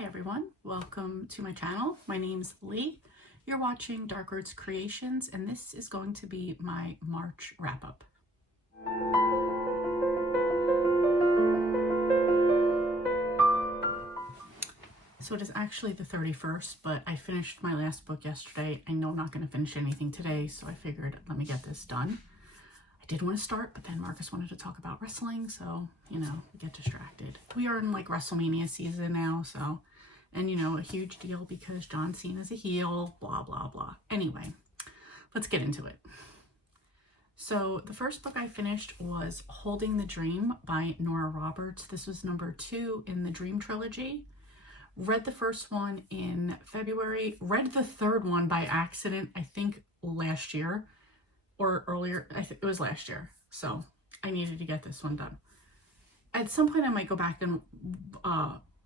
Hey everyone, welcome to my channel. My name's Lee. You're watching Dark Roots Creations, and this is going to be my March wrap-up. So it is actually the 31st, but I finished my last book yesterday. I know I'm not going to finish anything today, so I figured let me get this done. I did want to start, but then Marcus wanted to talk about wrestling, so, we get distracted. We are in like WrestleMania season now, so, and a huge deal because John Cena's a heel, blah, blah, blah. Anyway, let's get into it. So the first book I finished was Holding the Dream by Nora Roberts. This was number 2 in the Dream trilogy. Read the first one in February, read the third one by accident, I think last year. Or earlier, I think it was last year. So I needed to get this one done. At some point I might go back and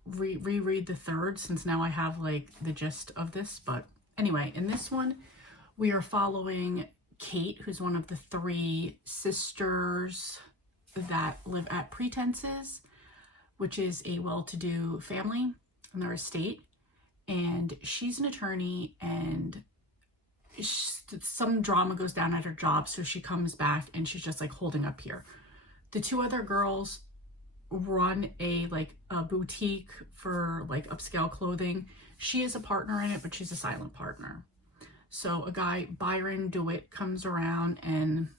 reread the third, since now I have like the gist of this. But anyway, in this one, we are following Kate, who's one of the 3 sisters that live at Pretenses, which is a well-to-do family in their estate. And she's an attorney, and some drama goes down at her job, so she comes back and she's just like holding up here. The 2 other girls run a boutique for like upscale clothing. She is a partner in it, but she's a silent partner. So a guy, Byron DeWitt, comes around and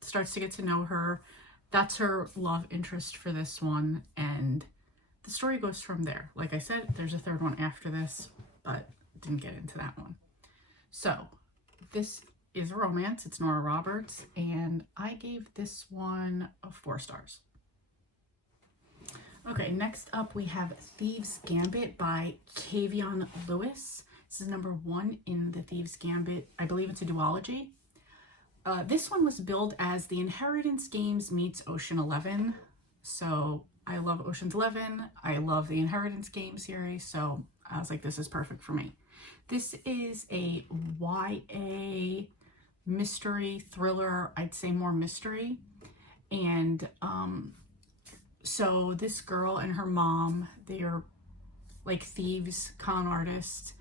starts to get to know her. That's her love interest for this one, and the story goes from there. Like I said, there's a third one after this, but didn't get into that one. So this is a romance. It's Nora Roberts, and I gave this one 4 stars. Okay, next up we have Thieves Gambit by Kavion Lewis. This is number 1 in the Thieves Gambit. I believe it's a duology. This one was billed as the Inheritance Games meets Ocean 11. So I love Ocean's 11. I love the Inheritance Games series. So I was like, this is perfect for me. This is a YA mystery thriller. I'd say more mystery. And so this girl and her mom, they are like thieves, con artists,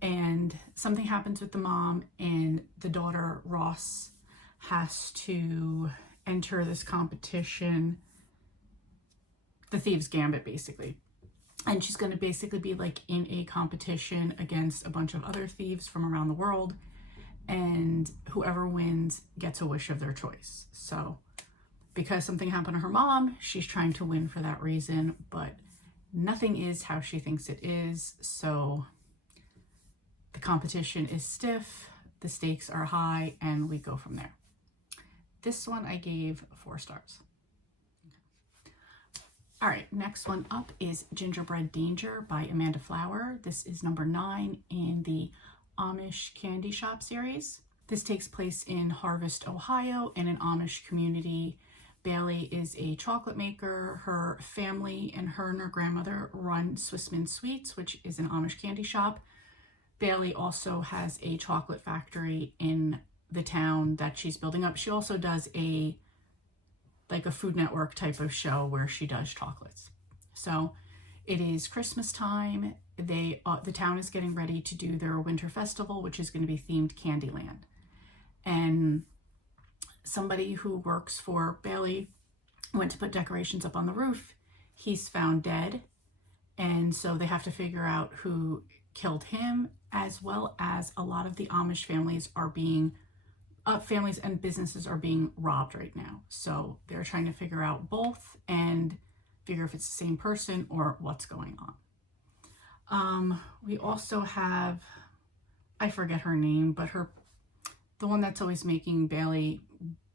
and something happens with the mom, and the daughter, Ross, has to enter this competition, the Thieves Gambit, basically. And she's going to basically be like in a competition against a bunch of other thieves from around the world, and whoever wins gets a wish of their choice. So because something happened to her mom, she's trying to win for that reason, but nothing is how she thinks it is. So the competition is stiff, the stakes are high, and we go from there. This one I gave 4 stars. All right, next one up is Gingerbread Danger by Amanda Flower. This is number 9 in the Amish Candy Shop series. This takes place in Harvest, Ohio, in an Amish community. Bailey is a chocolate maker. Her family and her grandmother run Swissman Sweets, which is an Amish candy shop. Bailey also has a chocolate factory in the town that she's building up. She also does a Food Network type of show where she does chocolates. So it is Christmas time. The town is getting ready to do their winter festival, which is going to be themed Candyland. And somebody who works for Bailey went to put decorations up on the roof. He's found dead. And so they have to figure out who killed him, as well as a lot of the Amish families are being families and businesses are being robbed right now. So they're trying to figure out both and figure if it's the same person or what's going on. We also have, I forget her name, but the one that's always making Bailey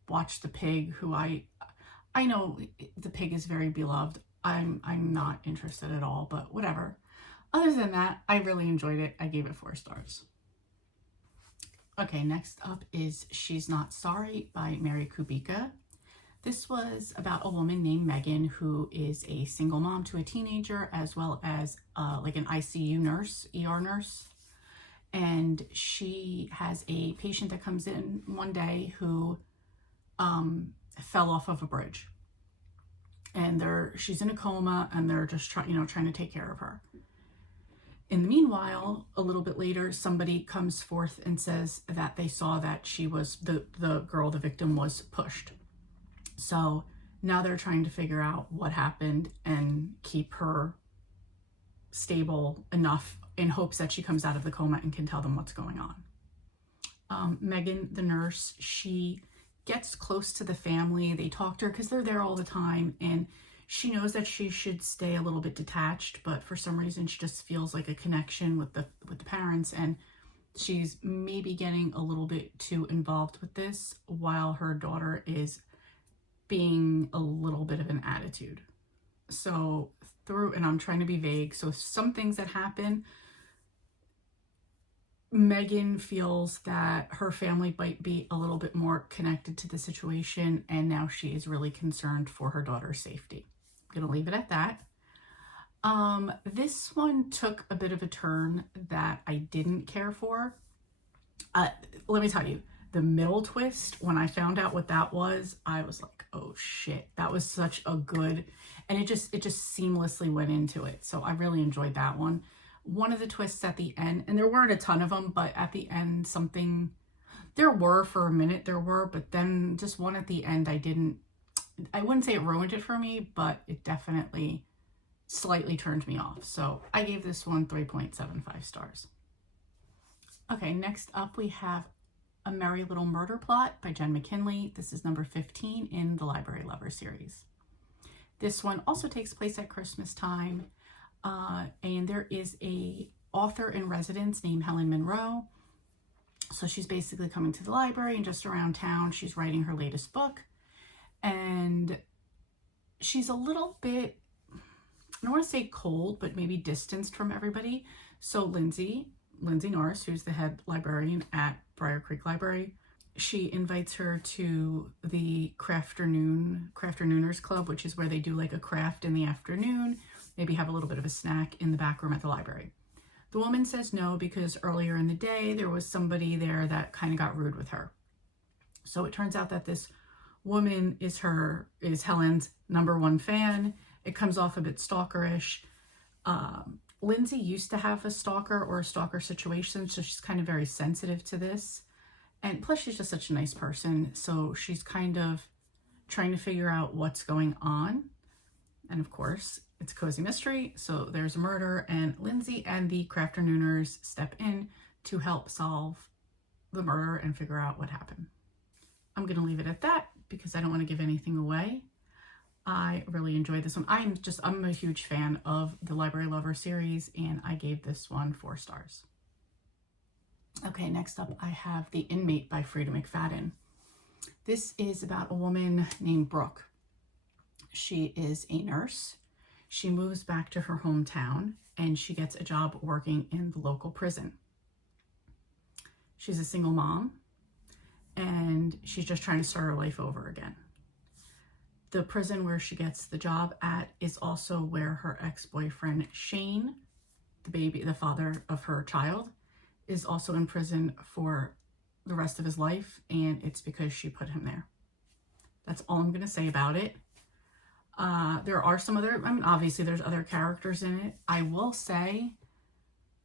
watch the pig, who I know the pig is very beloved. I'm not interested at all, but whatever. Other than that, I really enjoyed it. I gave it 4 stars. Okay, next up is She's Not Sorry by Mary Kubica. This was about a woman named Megan, who is a single mom to a teenager, as well as like an ICU nurse, ER nurse. And she has a patient that comes in one day who fell off of a bridge. And she's in a coma, and they're just trying to take care of her. In the meanwhile, a little bit later, somebody comes forth and says that they saw that she was, the girl, the victim, was pushed. So now they're trying to figure out what happened and keep her stable enough in hopes that she comes out of the coma and can tell them what's going on. Megan, the nurse, she gets close to the family. They talk to her because they're there all the time, and she knows that she should stay a little bit detached, but for some reason she just feels like a connection with the parents, and she's maybe getting a little bit too involved with this while her daughter is being a little bit of an attitude. So and I'm trying to be vague, so some things that happen, Megan feels that her family might be a little bit more connected to the situation, and now she is really concerned for her daughter's safety. I'm gonna leave it at that. This one took a bit of a turn that I didn't care for. Let me tell you, the middle twist, when I found out what that was, I was like, oh shit, that was such a good, and it just seamlessly went into it. So I really enjoyed that one. One of the twists at the end, and there weren't a ton of them, but at the end, there were for a minute, but then just one at the end, I wouldn't say it ruined it for me, but it definitely slightly turned me off. So I gave this one 3.75 stars. Okay, next up we have A Merry Little Murder Plot by Jen McKinley. This is number 15 in the Library Lover series. This one also takes place at Christmas time. And there is a author in residence named Helen Monroe. So she's basically coming to the library, and just around town, she's writing her latest book. And she's a little bit, I don't want to say cold, but maybe distanced from everybody. So Lindsay Norris, who's the head librarian at Briar Creek Library, she invites her to the Crafternooners Club, which is where they do like a craft in the afternoon, maybe have a little bit of a snack in the back room at the library. The woman says no because earlier in the day there was somebody there that kind of got rude with her. So it turns out that this woman is Helen's #1 fan. It comes off a bit stalkerish. Lindsay used to have a stalker or a stalker situation, so she's kind of very sensitive to this. And plus she's just such a nice person, so she's kind of trying to figure out what's going on. And of course, it's a cozy mystery, so there's a murder, and Lindsay and the Crafternooners step in to help solve the murder and figure out what happened. I'm going to leave it at that because I don't want to give anything away. I really enjoyed this one. I'm a huge fan of the Library Lover series, and I gave this one 4 stars. Okay, next up I have The Inmate by Frida McFadden. This is about a woman named Brooke. She is a nurse. She moves back to her hometown, and she gets a job working in the local prison. She's a single mom, and she's just trying to start her life over again. The prison where she gets the job at is also where her ex-boyfriend Shane, the father of her child, is also in prison for the rest of his life, and it's because she put him there. That's all I'm going to say about it. There are some other, obviously there's other characters in it. I will say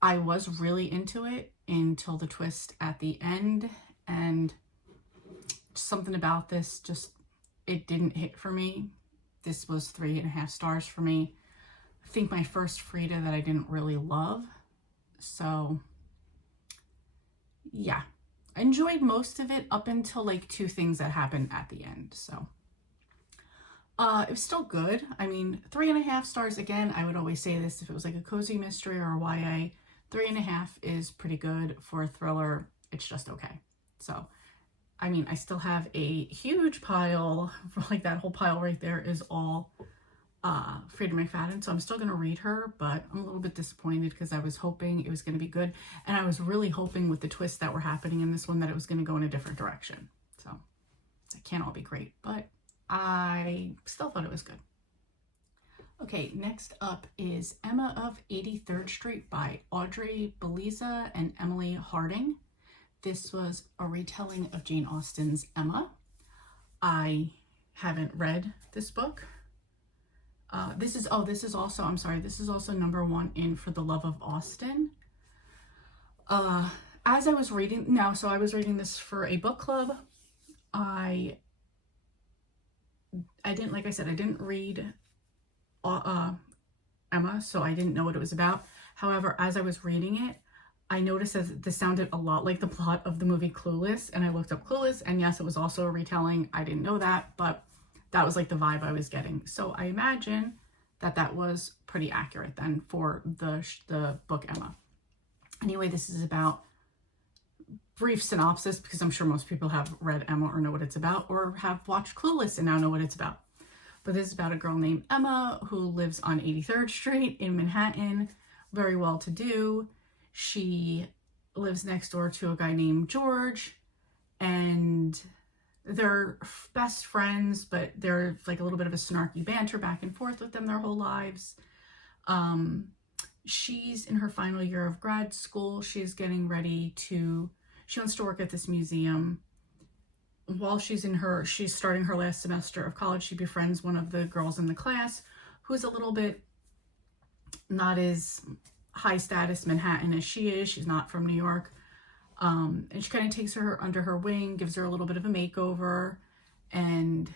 I was really into it until the twist at the end, and something about this it didn't hit for me. This was 3.5 stars for me. I think my first Frida that I didn't really love. So yeah, I enjoyed most of it up until like 2 things that happened at the end. So it was still good. 3.5 stars. Again, I would always say this if it was like a cozy mystery or a YA, 3.5 is pretty good. For a thriller, it's just okay. So I still have a huge pile, like that whole pile right there is all Frida McFadden. So I'm still going to read her, but I'm a little bit disappointed because I was hoping it was going to be good. And I was really hoping with the twists that were happening in this one that it was going to go in a different direction. So it can't all be great, but I still thought it was good. Okay, next up is Emma of 83rd Street by Audrey Beliza and Emily Harding. This was a retelling of Jane Austen's Emma. I haven't read this book. This is also, I'm sorry, this is also number 1 in For the Love of Austin. As I was reading, so I was reading this for a book club. I didn't, like I said, I didn't read Emma, so I didn't know what it was about. However, as I was reading it, I noticed that this sounded a lot like the plot of the movie Clueless, and I looked up Clueless, and yes, it was also a retelling. I didn't know that, but that was like the vibe I was getting. So I imagine that was pretty accurate then for the book Emma. Anyway, this is about, brief synopsis, because I'm sure most people have read Emma or know what it's about, or have watched Clueless and now know what it's about. But this is about a girl named Emma who lives on 83rd Street in Manhattan, very well to do. She lives next door to a guy named George, and they're best friends, but they're like a little bit of a snarky banter back and forth with them their whole lives. She's in her final year of grad school. She's getting ready to, she wants to work at this museum. While she's starting her last semester of college, she befriends one of the girls in the class who's a little bit not as high status Manhattan as she is. She's not from New York. And she kind of takes her under her wing, gives her a little bit of a makeover, and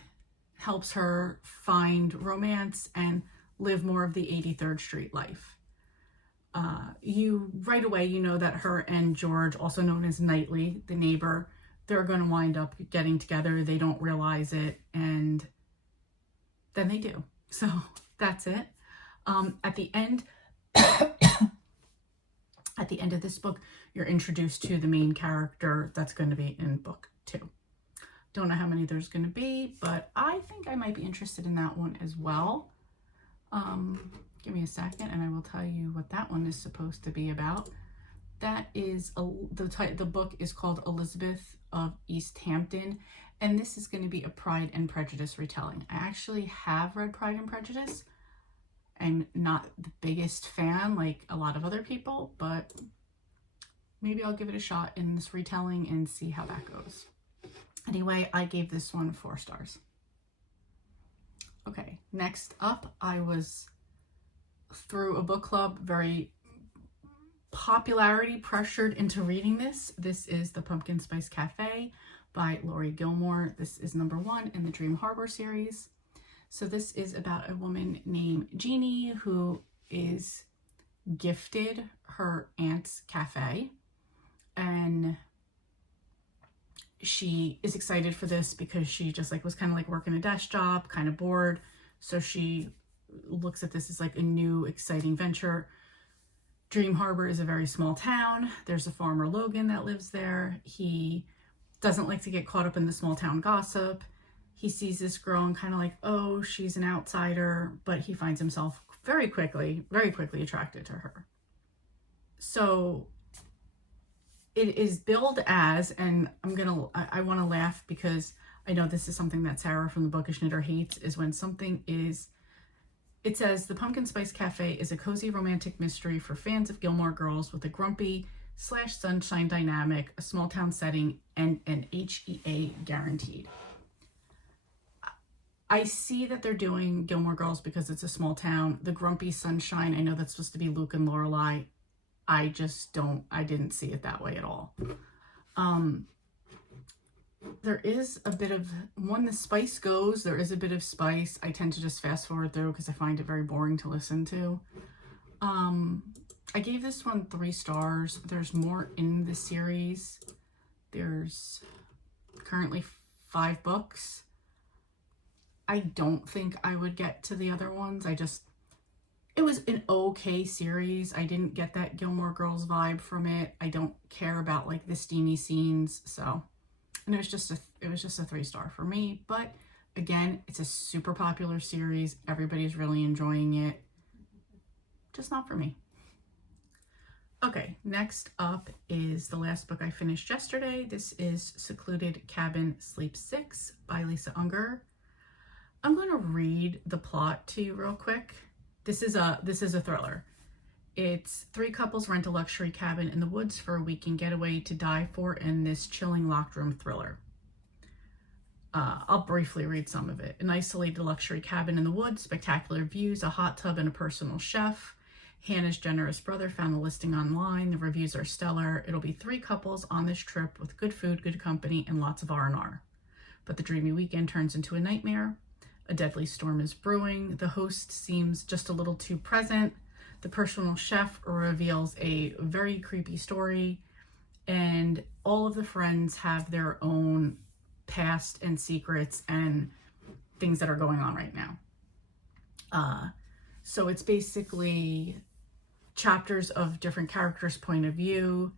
helps her find romance and live more of the 83rd Street life. Right away, you know that her and George, also known as Knightley, the neighbor, they're going to wind up getting together. They don't realize it, and then they do. So that's it. At the end, at the end of this book, you're introduced to the main character that's going to be in book 2. Don't know how many there's going to be, but I think I might be interested in that one as well. Give me a second and I will tell you what that one is supposed to be about. That is, the book is called Elizabeth of East Hampton, and this is going to be a Pride and Prejudice retelling. I actually have read Pride and Prejudice. I'm not the biggest fan like a lot of other people, but maybe I'll give it a shot in this retelling and see how that goes. Anyway, I gave this one 4 stars. Okay, next up, I was through a book club, very popularity pressured into reading this. This is The Pumpkin Spice Cafe by Laurie Gilmore. This is number 1 in the Dream Harbor series. So this is about a woman named Jeannie who is gifted her aunt's cafe, and she is excited for this because she just was kind of like working a desk job, kind of bored. So she looks at this as like a new exciting venture. Dream Harbor is a very small town. There's a farmer, Logan, that lives there. He doesn't like to get caught up in the small town gossip. He sees this girl and kind of like, oh, she's an outsider, but he finds himself very quickly attracted to her. So it is billed as, and I want to laugh because I know this is something that Sarah from the Bookish Knitter hates, is when something is, it says, The Pumpkin Spice Cafe is a cozy romantic mystery for fans of Gilmore Girls with a grumpy/sunshine dynamic, a small town setting, and an HEA guaranteed. I see that they're doing Gilmore Girls because it's a small town. The grumpy sunshine, I know that's supposed to be Luke and Lorelai. I didn't see it that way at all. There is a bit of, when the spice goes, there is a bit of spice. I tend to just fast forward through because I find it very boring to listen to. I gave this one 3 stars. There's more in the series. There's currently 5 books. I don't think I would get to the other ones. It was an okay series. I didn't get that Gilmore Girls vibe from it. I don't care about like the steamy scenes. So, and it was just a 3-star for me. But again, it's a super popular series. Everybody's really enjoying it. Just not for me. Okay, next up is the last book I finished yesterday. This is Secluded Cabin Sleep 6 by Lisa Unger. I'm going to read the plot to you real quick. This is a thriller. It's 3 couples rent a luxury cabin in the woods for a weekend getaway to die for in this chilling locked room thriller. I'll briefly read some of it. An isolated luxury cabin in the woods, spectacular views, a hot tub, and a personal chef. Hannah's generous brother found the listing online. The reviews are stellar. It'll be 3 couples on this trip with good food, good company, and lots of R&R. But the dreamy weekend turns into a nightmare. A deadly storm is brewing. The host seems just a little too present. The personal chef reveals a very creepy story. And all of the friends have their own past and secrets and things that are going on right now. So it's basically chapters of different characters' point of view,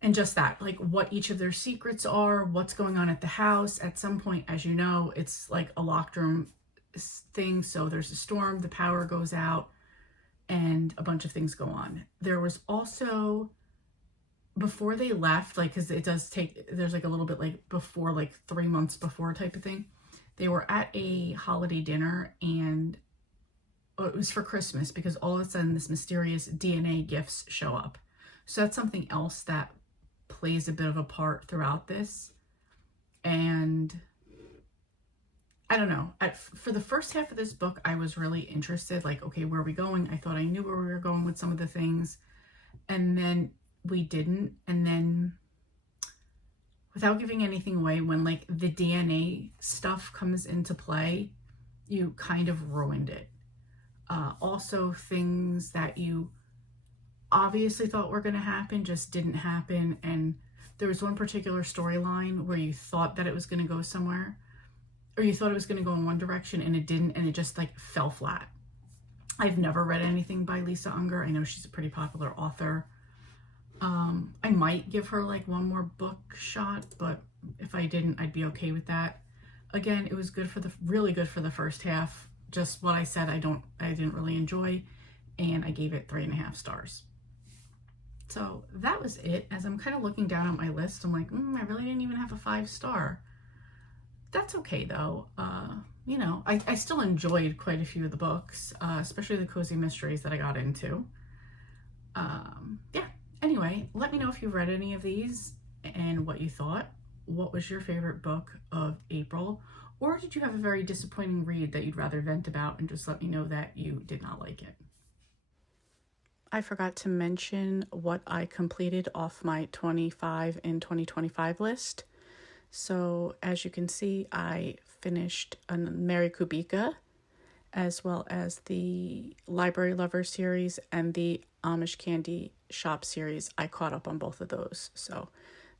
and just that, like what each of their secrets are, what's going on at the house. At some point, as you know, it's like a locked room thing. So there's a storm, the power goes out, and a bunch of things go on. There was also, before they left, like, because it does take, there's like a little bit like before, like 3 months before type of thing. They were at a holiday dinner, and it was for Christmas, because all of a sudden this mysterious DNA gifts show up. So that's something else that plays a bit of a part throughout this. And I don't know, for the first half of this book, I was really interested, like, okay, where are we going? I thought I knew where we were going with some of the things, and then we didn't. And then, without giving anything away, when like the DNA stuff comes into play, you kind of ruined it. Also, things that you obviously thought were going to happen just didn't happen. And there was one particular storyline where you thought that it was going to go somewhere, or you thought it was going to go in one direction, and it didn't, and it just like fell flat. I've never read anything by Lisa Unger. I know she's a pretty popular author. I might give her like one more book shot, but if I didn't, I'd be okay with that. Again, it was good for really good for the first half. Just what I said, I didn't really enjoy, and I gave it 3.5 stars. So that was it. As I'm kind of looking down at my list, I'm like, I really didn't even have a 5-star. That's okay though. You know, I still enjoyed quite a few of the books, especially the cozy mysteries that I got into. Yeah. Anyway, let me know if you've read any of these and what you thought. What was your favorite book of April? Or did you have a very disappointing read that you'd rather vent about, and just let me know that you did not like it? I forgot to mention what I completed off my 25 in 2025 list. So as you can see, I finished a Mary Kubica, as well as the Library Lover series and the Amish Candy Shop series. I caught up on both of those. So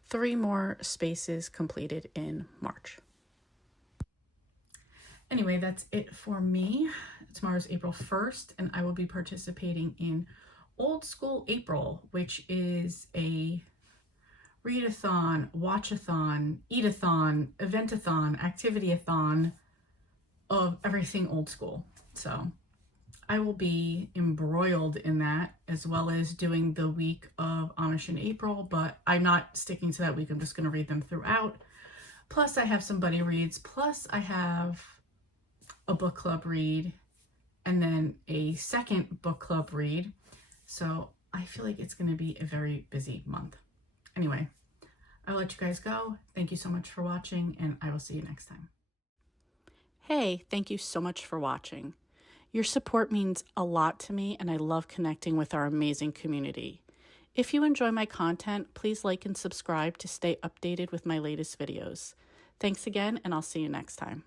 3 more spaces completed in March. Anyway, that's it for me. Tomorrow's April 1st, and I will be participating in Old School April, which is a readathon, watchathon, eatathon, eventathon, activityathon of everything old school. So I will be embroiled in that, as well as doing the week of Amish in April, but I'm not sticking to that week. I'm just going to read them throughout. Plus I have some buddy reads, plus I have a book club read, and then a second book club read. So I feel like it's going to be a very busy month. Anyway, I'll let you guys go. Thank you so much for watching, and I will see you next time. Hey, thank you so much for watching. Your support means a lot to me, and I love connecting with our amazing community. If you enjoy my content, please like and subscribe to stay updated with my latest videos. Thanks again, and I'll see you next time.